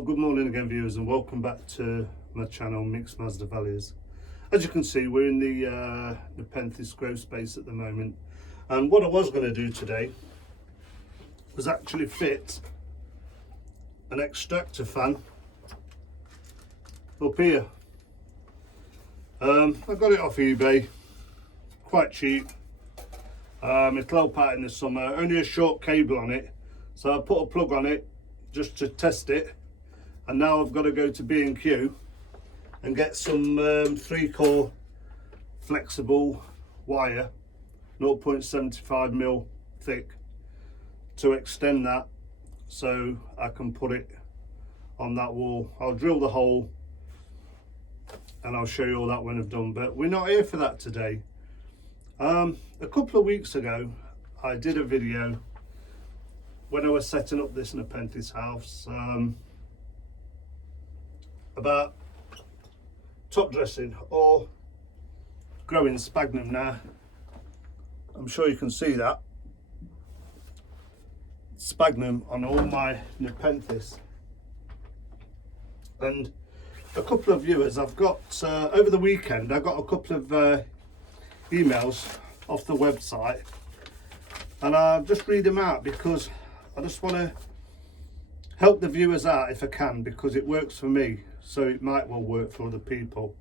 Well, good morning again, viewers, and welcome back to my channel, Mixed Mazda Values. As you can see, we're in the Nepenthes grow space at the moment, and what I was going to do today was actually fit an extractor fan up here. I got it off eBay, quite cheap. It'll help out in the summer. Only a short cable on it, so I put a plug on it just to test it. And now I've got to go to B&Q and get some 3-core flexible wire, 0.75mm thick, to extend that so I can put it on that wall. I'll drill the hole and I'll show you all that when I've done, but we're not here for that today. A couple of weeks ago I did a video when I was setting up this Nepenthes house about top dressing or growing sphagnum. Now I'm sure you can see that sphagnum on all my Nepenthes, and a couple of viewers I've got over the weekend I got a couple of emails off the website, and I'll just read them out because I just want to help the viewers out if I can, because it works for me, so it might well work for other people.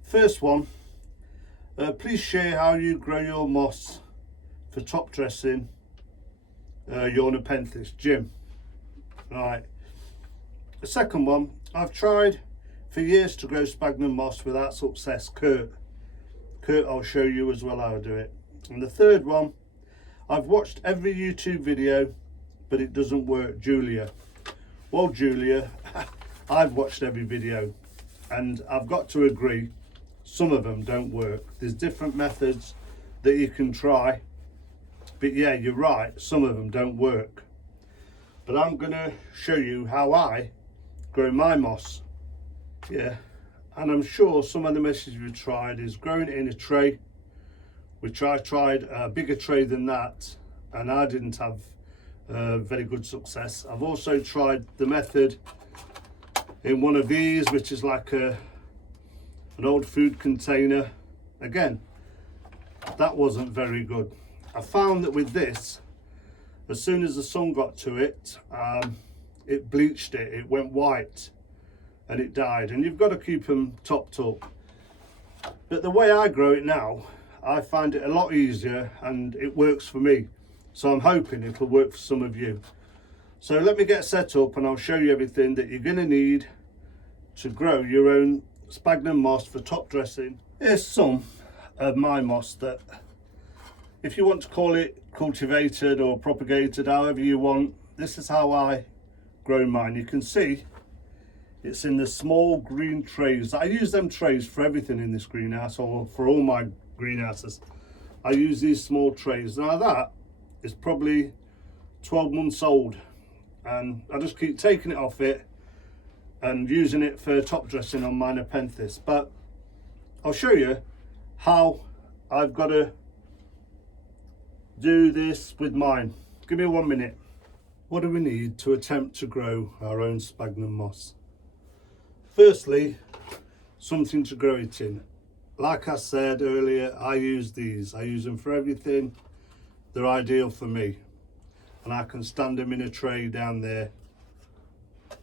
First one, please share how you grow your moss for top dressing your Nepenthes, Jim. Right. The second one, I've tried for years to grow sphagnum moss without success, Kurt, I'll show you as well how to do it. And the third one, I've watched every YouTube video but it doesn't work, Julia. Well, Julia, I've watched every video and I've got to agree, some of them don't work. There's different methods that you can try, but yeah, you're right, some of them don't work. But I'm gonna show you how I grow my moss. Yeah, and I'm sure some of the methods we've tried is growing it in a tray, which I tried a bigger tray than that and I didn't have very good success. I've also tried the method in one of these, which is like an old food container. Again, that wasn't very good. I found that with this, as soon as the sun got to it, it bleached it, it went white and it died, and you've got to keep them topped up. But the way I grow it now, I find it a lot easier and it works for me. So I'm hoping it'll work for some of you. So let me get set up and I'll show you everything that you're going to need to grow your own sphagnum moss for top dressing. Here's some of my moss that, if you want to call it cultivated or propagated, however you want, this is how I grow mine. You can see it's in the small green trays. I use them trays for everything in this greenhouse, or for all my greenhouses. I use these small trays. Now that is probably 12 months old and I just keep taking it off it and using it for top dressing on my Nepenthes. But I'll show you how I've got to do this with mine. Give me 1 minute. What do we need to attempt to grow our own sphagnum moss? Firstly, something to grow it in. Like I said earlier, I use these. I use them for everything. They're ideal for me, and I can stand them in a tray down there,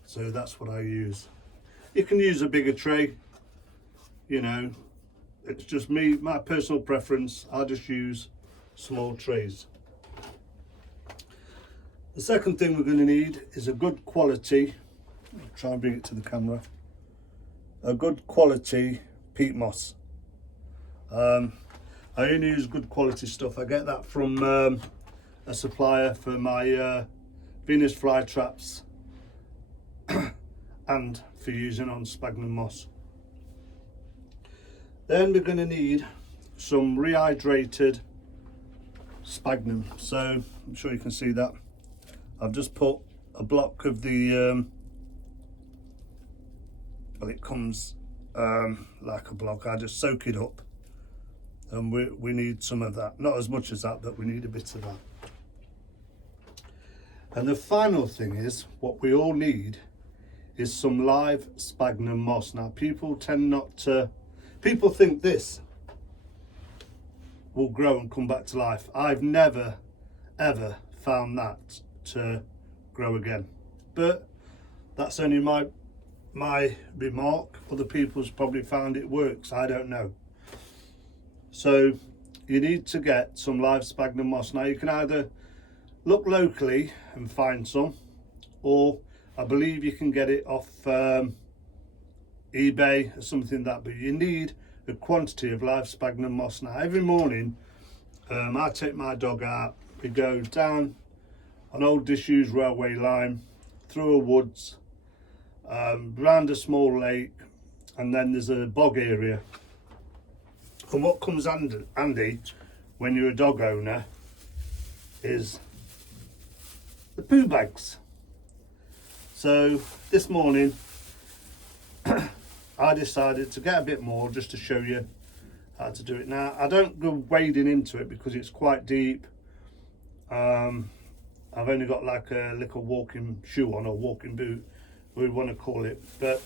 so that's what I use. You can use a bigger tray, you know, it's just me, my personal preference. I just use small trays. The second thing we're going to need is a good quality, I'll try and bring it to the camera, a good quality peat moss. I only use good quality stuff. I get that from a supplier for my Venus flytraps and for using on sphagnum moss. Then we're going to need some rehydrated sphagnum. So I'm sure you can see that. I've just put a block of the, well, it comes like a block. I just soak it up. And we need some of that, not as much as that, but we need a bit of that. And the final thing is, what we all need is some live sphagnum moss. Now people tend not to, people think this will grow and come back to life. I've never ever found that to grow again, but that's only my remark. Other people's probably found it works, I don't know. So you need to get some live sphagnum moss. Now you can either look locally and find some, or I believe you can get it off eBay or something like that, but you need a quantity of live sphagnum moss. Now every morning I take my dog out, we go down an old disused railway line, through a woods, round a small lake, and then there's a bog area. And what comes handy when you're a dog owner is the poo bags. So this morning I decided to get a bit more just to show you how to do it. Now I don't go wading into it because it's quite deep. I've only got like a little walking shoe on, or walking boot, we want to call it, but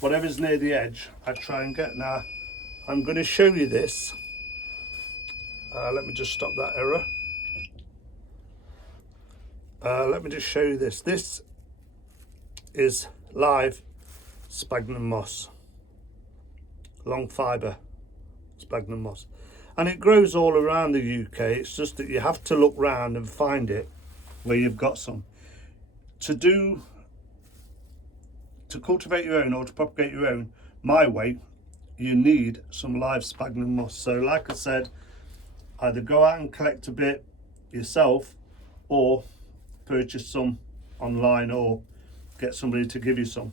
whatever's near the edge I try and get. Now I'm going to show you this. Let me just stop that error. Let me just show you this. This is live sphagnum moss, long fibre sphagnum moss, and it grows all around the UK. It's just that you have to look round and find it where you've got some. To cultivate your own, or to propagate your own my way, you need some live sphagnum moss. So like I said, either go out and collect a bit yourself, or purchase some online, or get somebody to give you some.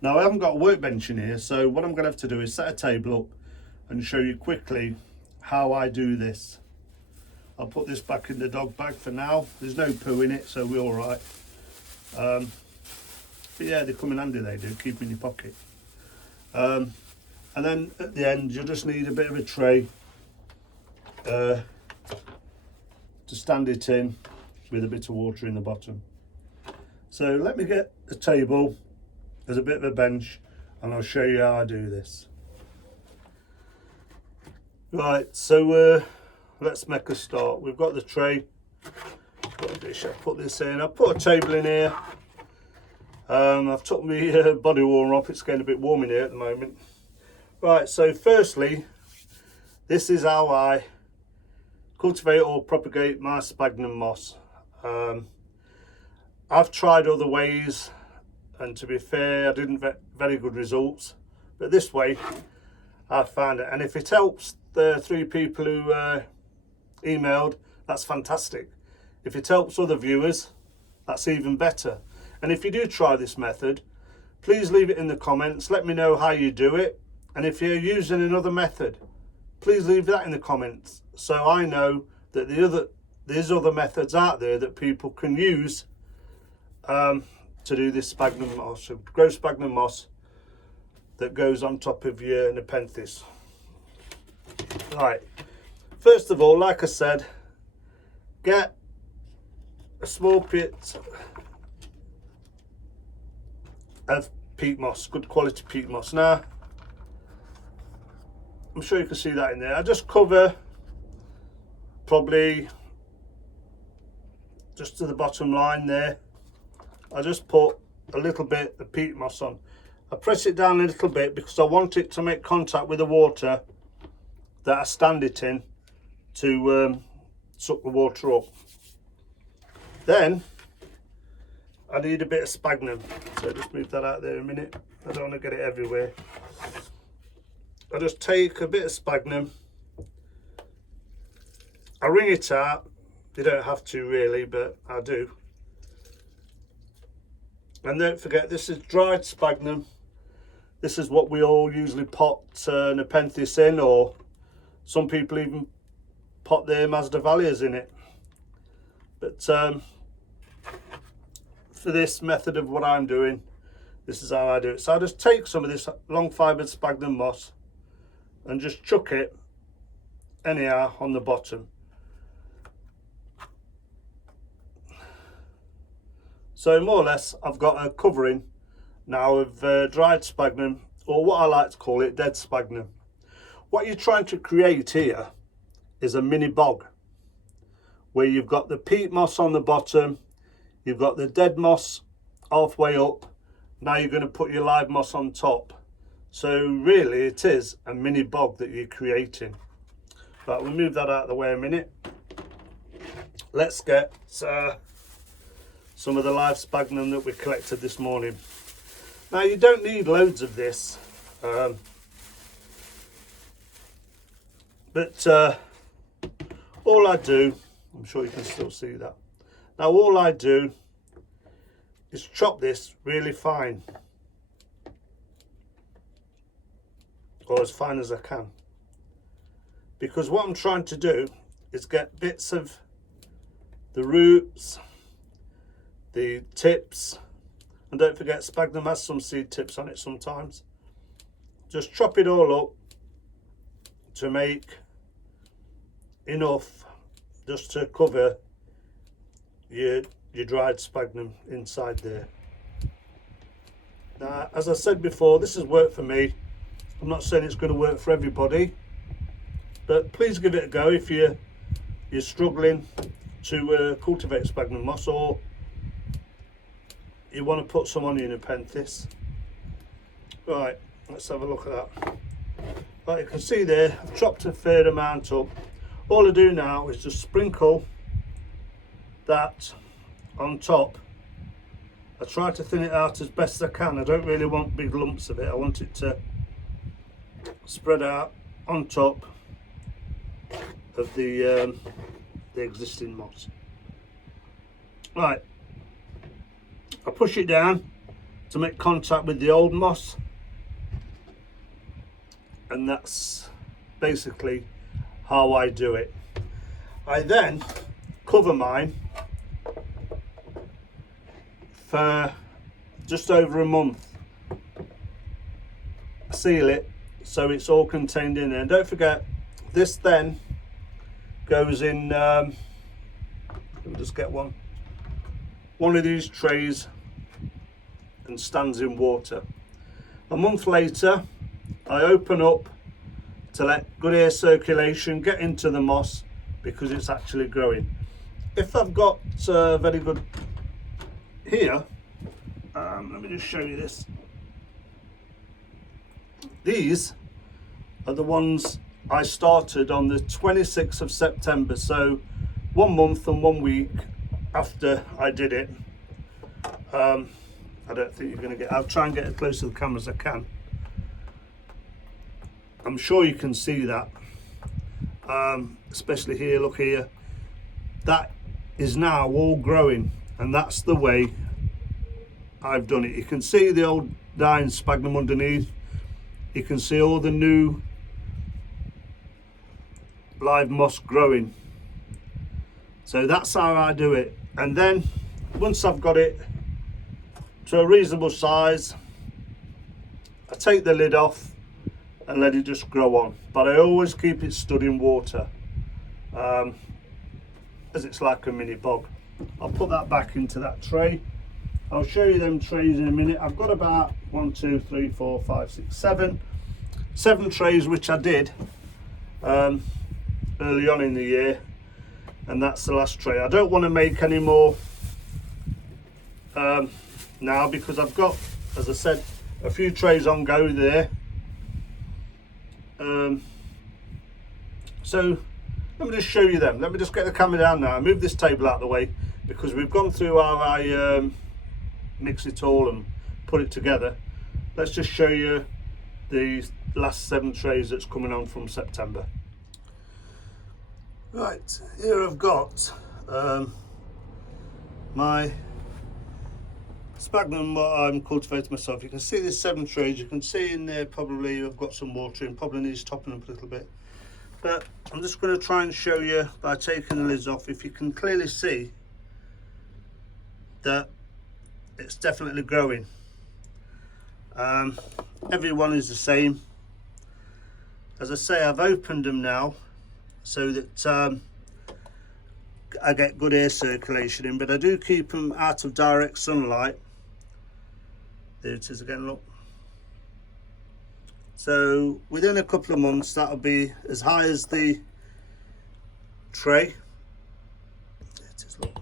Now I haven't got a workbench in here, so what I'm going to have to do is set a table up and show you quickly how I do this. I'll put this back in the dog bag for now. There's no poo in it, so we're all right. But yeah, they come in handy, they do, keep them in your pocket. And then at the end you just need a bit of a tray to stand it in, with a bit of water in the bottom. So let me get a table as a bit of a bench and I'll show you how I do this. Right, so let's make a start. We've got the tray, got a dish. I'll put this in. I'll put a table in here. I've took my body warmer off. It's getting a bit warm in here at the moment. Right, so firstly, this is how I cultivate or propagate my sphagnum moss. I've tried other ways, and to be fair, I didn't get very good results, but this way I found it. And if it helps the 3 people who emailed, that's fantastic. If it helps other viewers, that's even better. And if you do try this method, please leave it in the comments. Let me know how you do it, and if you're using another method, please leave that in the comments, so I know that there's other methods out there that people can use to do this sphagnum moss, so grow sphagnum moss that goes on top of your Nepenthes. Right, first of all, like I said, get a small pit of peat moss, good quality peat moss. Now I'm sure you can see that in there. I just cover probably just to the bottom line there. I just put a little bit of peat moss on. I press it down a little bit because I want it to make contact with the water that I stand it in to suck the water up. Then I need a bit of sphagnum, so just move that out there a minute. I don't want to get it everywhere. I just take a bit of sphagnum, I wring it out. You don't have to really, but I do. And don't forget, this is dried sphagnum. This is what we all usually pot Nepenthes in, or some people even pot their Masdevallias in it. But for this method of what I'm doing, this is how I do it. So I just take some of this long fibred sphagnum moss and just chuck it anyhow on the bottom. So more or less I've got a covering now of dried sphagnum, or what I like to call it, dead sphagnum. What you're trying to create here is a mini bog, where you've got the peat moss on the bottom, you've got the dead moss halfway up, now you're going to put your live moss on top. So really it is a mini bog that you're creating. But we'll move that out of the way a minute. Let's get some of the live sphagnum that we collected this morning. Now you don't need loads of this, but all I do, I'm sure you can still see that. Now all I do is chop this really fine, or as fine as I can, because what I'm trying to do is get bits of the roots, the tips, and don't forget sphagnum has some seed tips on it sometimes. Just chop it all up to make enough just to cover your dried sphagnum inside there. Now, as I said before, this has worked for me. I'm not saying it's going to work for everybody, but please give it a go if you're struggling to cultivate sphagnum moss, or you want to put some on your Nepenthes. Right, let's have a look at that. Right, you can see there, I've chopped a fair amount up. All I do now is just sprinkle that on top. I try to thin it out as best as I can. I don't really want big lumps of it. I want it to spread out on top of the existing moss. Right, I push it down to make contact with the old moss, and that's basically how I do it. I then cover mine for just over a month. Seal it so it's all contained in there. And don't forget, this then goes in, let me just get one of these trays and stands in water. A month later, I open up to let good air circulation get into the moss, because it's actually growing. If I've got very good here, let me just show you this. These are the ones I started on the 26th of September, so 1 month and 1 week after I did it. I don't think you're going to get, I'll try and get as close to the camera as I can. I'm sure you can see that, especially here, look here. That is now all growing, and that's the way I've done it. You can see the old dying sphagnum underneath. You can see all the new live moss growing. So that's how I do it. And then once I've got it to a reasonable size, I take the lid off and let it just grow on. But I always keep it stood in water, as it's like a mini bog. I'll put that back into that tray. I'll show you them trays in a minute. I've got about 1, 2, 3, 4, 5, 6, 7 trays, which I did early on in the year, and that's the last tray. I don't want to make any more now, because I've got, as I said, a few trays on go there. So let me just show you them. Let me just get the camera down now. Move this table out of the way, because we've gone through how I mix it all and put it together. Let's just show you the last 7 trays that's coming on from September. Right, here I've got my sphagnum, what I'm cultivating myself. You can see there's 7 trays. You can see in there probably I've got some water in, probably needs topping up a little bit. But I'm just going to try and show you by taking the lids off, if you can clearly see that it's definitely growing. Every one is the same. As I say, I've opened them now so that I get good air circulation in, but I do keep them out of direct sunlight There it is again, look. So within a couple of months that'll be as high as the tray. There it is, look.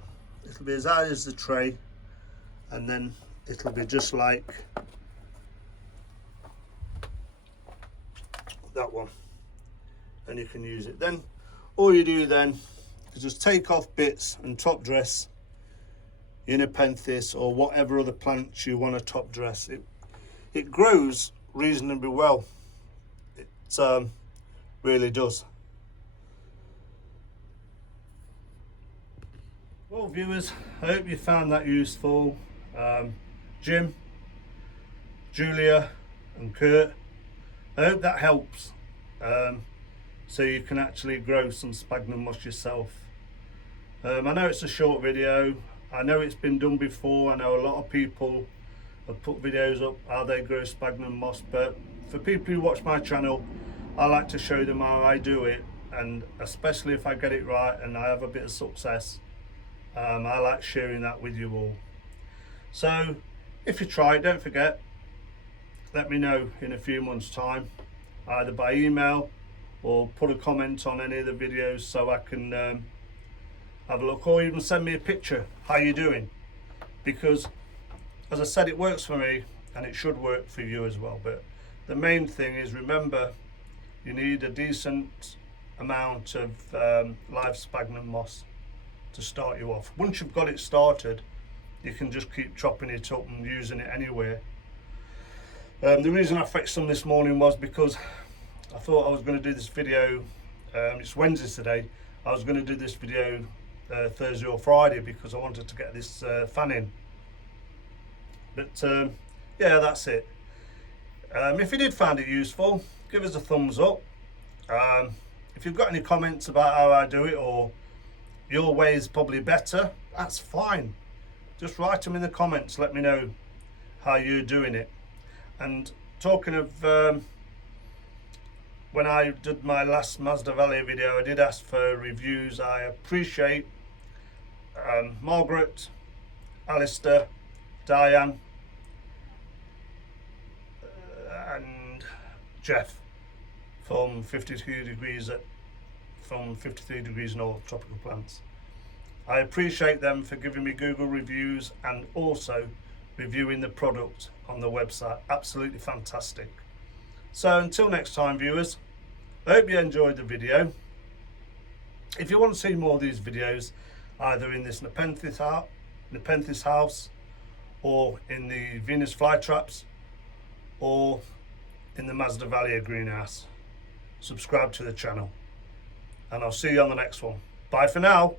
It'll be as high as the tray, and then it'll be just like that one, and you can use it. Then all you do then is just take off bits and top dress your Nepenthes or whatever other plants you want to top dress. It grows reasonably well. It really does. Well, viewers, I hope you found that useful. Jim, Julia and Kurt, I hope that helps, so you can actually grow some sphagnum moss yourself. I know it's a short video. I know it's been done before. I know a lot of people have put videos up how they grow sphagnum moss, but for people who watch my channel, I like to show them how I do it, and especially if I get it right and I have a bit of success, I like sharing that with you all. So if you try it, don't forget, let me know in a few months' time, either by email or put a comment on any of the videos so I can have a look, or even send me a picture how you're doing, because as I said, it works for me and it should work for you as well. But the main thing is, remember, you need a decent amount of live sphagnum moss to start you off. Once you've got it started, you can just keep chopping it up and using it anywhere. The reason I fetched some this morning was because I thought I was going to do this video, it's Wednesday today, I was going to do this video Thursday or Friday because I wanted to get this fan in. But yeah, that's it. If you did find it useful, give us a thumbs up. If you've got any comments about how I do it, or your way is probably better, that's fine. Just write them in the comments, let me know how you're doing it. And talking of, when I did my last Mazda Valley video, I did ask for reviews. I appreciate Margaret, Alistair, Diane and Jeff from 53 degrees north tropical plants. I appreciate them for giving me Google reviews and also reviewing the product on the website. Absolutely fantastic. So until next time, viewers, I hope you enjoyed the video. If you want to see more of these videos, either in this Nepenthes house, or in the Venus flytraps, or in the Masdevallia greenhouse, subscribe to the channel, and I'll see you on the next one. Bye for now.